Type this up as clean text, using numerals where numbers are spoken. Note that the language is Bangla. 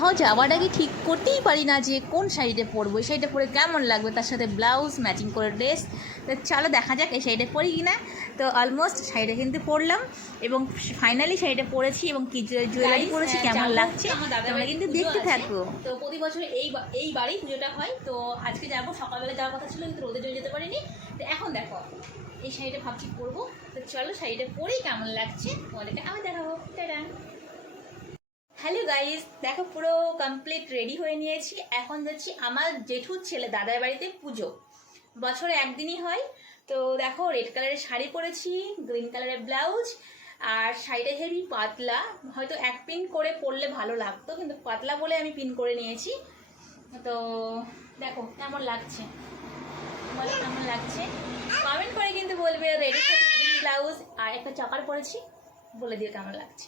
কোথাও যাওয়ার আগে ঠিক করতেই পারি না যে কোন শাড়িটা পরবো, এই শাড়িটা পরে কেমন লাগবে, তার সাথে ব্লাউজ ম্যাচিং করে ড্রেস। তো চলো দেখা যাক এই শাড়িটা পরি কি না। তো অলমোস্ট শাড়িটা কিন্তু পরলাম এবং ফাইনালি শাড়িটা পরেছি এবং কি জুয়েলারি পরেছি, কেমন লাগছে তোমরা কিন্তু দেখতে থাকো। তো প্রতি বছর এই বাড়ি পুজোটা হয়, তো আজকে যাবো, সকালবেলা যাওয়ার কথা ছিল কিন্তু রোদের জন্য যেতে পারিনি। তো এখন দেখো এই শাড়িটা ভাবছি পরবো। তো চলো শাড়িটা পরেই কেমন লাগছে তোমাদেরকে আমি দেখাবো। হ্যালো গাইস, দেখো পুরো কমপ্লিট রেডি হয়ে নিয়েছি। এখন যাচ্ছি আমার জেঠুর ছেলে দাদার বাড়িতে পুজো, বছরে একদিনই হয়। তো দেখো রেড কালারের শাড়ি পরেছি, গ্রিন কালারের ব্লাউজ, আর শাড়িটা হেভি পাতলা, হয়তো এক পিন করে পরলে ভালো লাগতো কিন্তু পাতলা বলে আমি পিন করে নিয়েছি। তো দেখো কেমন লাগছে, বলো কেমন লাগছে কমেন্ট করে কিন্তু বলবে। রেডের সাথে গ্রিন ব্লাউজ আর একটা চাকার পরেছি, বলে দিও কেমন লাগছে।